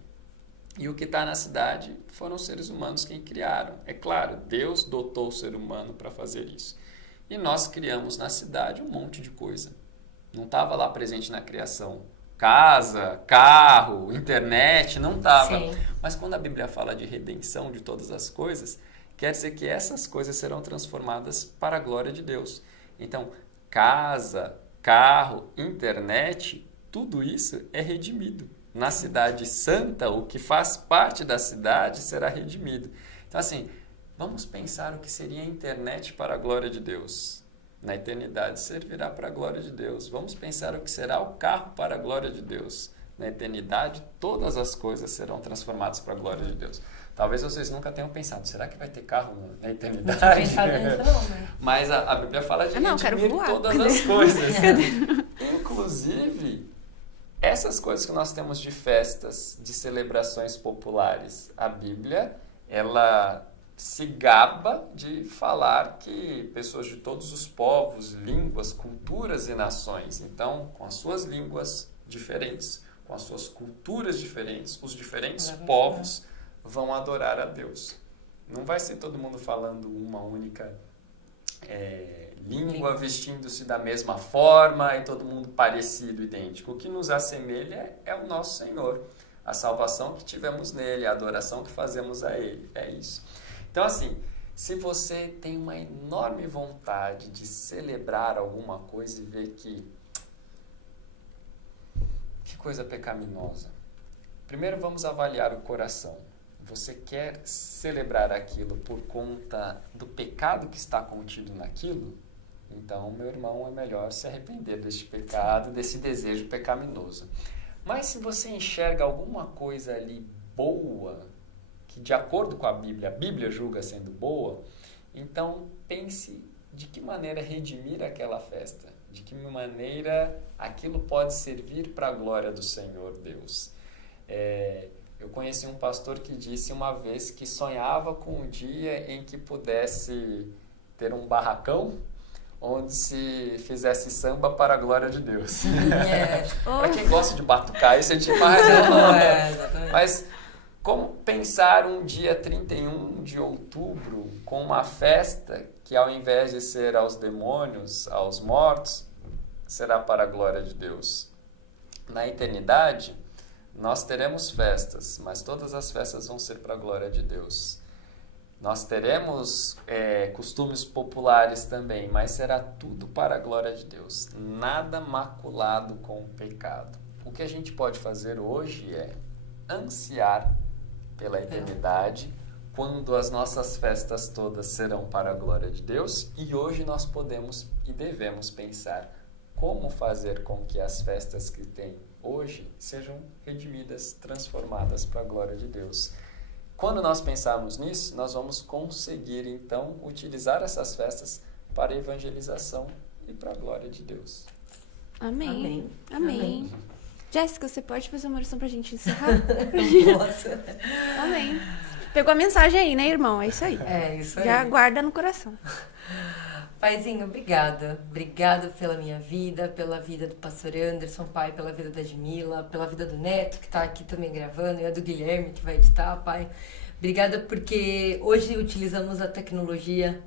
E o que está na cidade foram os seres humanos quem criaram. É claro, Deus dotou o ser humano para fazer isso. E nós criamos na cidade um monte de coisa. Não estava lá presente na criação. Casa, carro, internet, não estava. Mas quando a Bíblia fala de redenção de todas as coisas, quer dizer que essas coisas serão transformadas para a glória de Deus. Então, casa, carro, internet, tudo isso é redimido. Na cidade santa, o que faz parte da cidade será redimido. Então, assim, vamos pensar o que seria a internet para a glória de Deus. Na eternidade servirá para a glória de Deus. Vamos pensar o que será o carro para a glória de Deus. Na eternidade, todas as coisas serão transformadas para a glória de Deus. Talvez vocês nunca tenham pensado, será que vai ter carro na eternidade? Mas a Bíblia fala de redimir todas as coisas. Inclusive, essas coisas que nós temos de festas, de celebrações populares, a Bíblia, ela se gaba de falar que pessoas de todos os povos, línguas, culturas e nações, então, com as suas línguas diferentes, com as suas culturas diferentes, os diferentes povos vão adorar a Deus. Não vai ser todo mundo falando uma única língua, vestindo-se da mesma forma e todo mundo parecido, idêntico. O que nos assemelha é o nosso Senhor, a salvação que tivemos nele, a adoração que fazemos a ele. É isso. Então, assim, se você tem uma enorme vontade de celebrar alguma coisa e ver que coisa pecaminosa, primeiro vamos avaliar o coração. Você quer celebrar aquilo por conta do pecado que está contido naquilo? Então, meu irmão, é melhor se arrepender deste pecado, desse desejo pecaminoso. Mas se você enxerga alguma coisa ali boa, que de acordo com a Bíblia julga sendo boa, então pense de que maneira redimir aquela festa, de que maneira aquilo pode servir para a glória do Senhor Deus. Eu conheci um pastor que disse uma vez que sonhava com um dia em que pudesse ter um barracão onde se fizesse samba para a glória de Deus. Para quem gosta de batucar, isso é demais. Mas como pensar um dia 31 de outubro com uma festa que, ao invés de ser aos demônios, aos mortos, será para a glória de Deus? Na eternidade, nós teremos festas, mas todas as festas vão ser para a glória de Deus. Nós teremos costumes populares também, mas será tudo para a glória de Deus. Nada maculado com o pecado. O que a gente pode fazer hoje é ansiar pela eternidade, quando as nossas festas todas serão para a glória de Deus, e hoje nós podemos e devemos pensar como fazer com que as festas que tem hoje sejam redimidas, transformadas para a glória de Deus. Quando nós pensarmos nisso, nós vamos conseguir, então, utilizar essas festas para a evangelização e para a glória de Deus. Amém. Amém. Jéssica, você pode fazer uma oração para a gente encerrar? Nossa. Amém. Pegou a mensagem aí, né, irmão? É isso aí. É isso aí. Já guarda no coração. Paizinho, obrigada. Obrigada pela minha vida, pela vida do pastor Anderson, pai, pela vida da Edmila, pela vida do Neto, que está aqui também gravando, e a do Guilherme, que vai editar, pai. Obrigada porque hoje utilizamos a tecnologia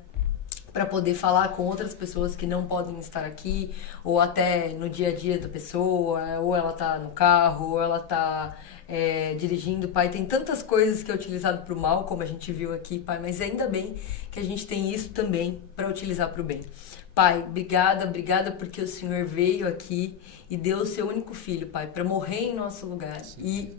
para poder falar com outras pessoas que não podem estar aqui, ou até no dia a dia da pessoa, ou ela tá no carro, ou ela tá dirigindo, pai. Tem tantas coisas que é utilizado para o mal, como a gente viu aqui, pai, mas ainda bem que a gente tem isso também para utilizar para o bem. Pai, obrigada porque o Senhor veio aqui e deu o seu único filho, pai, para morrer em nosso lugar. E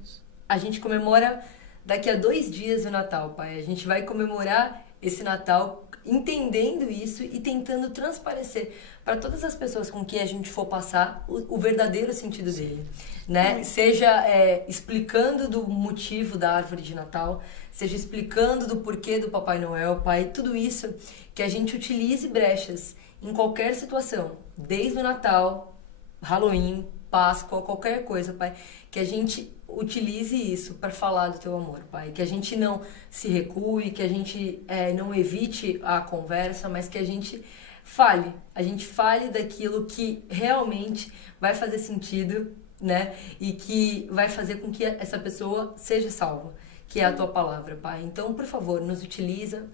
a gente comemora daqui a 2 dias o Natal, pai. A gente vai comemorar esse Natal entendendo isso e tentando transparecer para todas as pessoas com quem a gente for passar o verdadeiro sentido dele, né? Seja explicando do motivo da árvore de Natal, seja explicando do porquê do Papai Noel, pai, tudo isso, que a gente utilize brechas em qualquer situação, desde o Natal, Halloween, Páscoa, qualquer coisa, pai, que a gente utilize isso para falar do teu amor, pai, que a gente não se recue, que a gente não evite a conversa, mas que a gente fale daquilo que realmente vai fazer sentido, né, e que vai fazer com que essa pessoa seja salva, que é a tua palavra, pai. Então, por favor, nos utiliza,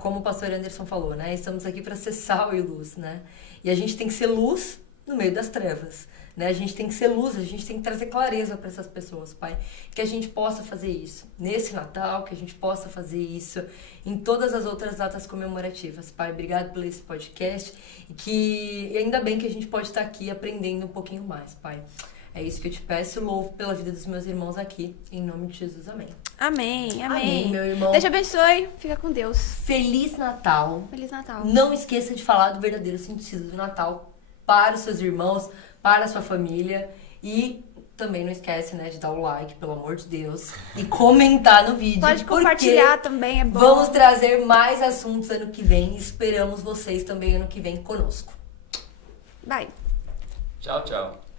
como o pastor Anderson falou, né, estamos aqui para ser sal e luz, né, e a gente tem que ser luz no meio das trevas, né? A gente tem que ser luz, a gente tem que trazer clareza para essas pessoas, pai. Que a gente possa fazer isso nesse Natal, que a gente possa fazer isso em todas as outras datas comemorativas, pai. Obrigado por esse podcast e ainda bem que a gente pode estar aqui aprendendo um pouquinho mais, pai. É isso que eu te peço, louvo pela vida dos meus irmãos aqui, em nome de Jesus, amém. Amém. Amém, meu irmão. Deus te abençoe, fica com Deus. Feliz Natal. Feliz Natal. Não esqueça de falar do verdadeiro sentido do Natal para os seus irmãos, para a sua família, e também não esquece, né, de dar o like, pelo amor de Deus, e comentar no vídeo. Pode compartilhar também, é bom. Vamos trazer mais assuntos ano que vem, esperamos vocês também ano que vem conosco. Bye. Tchau, tchau.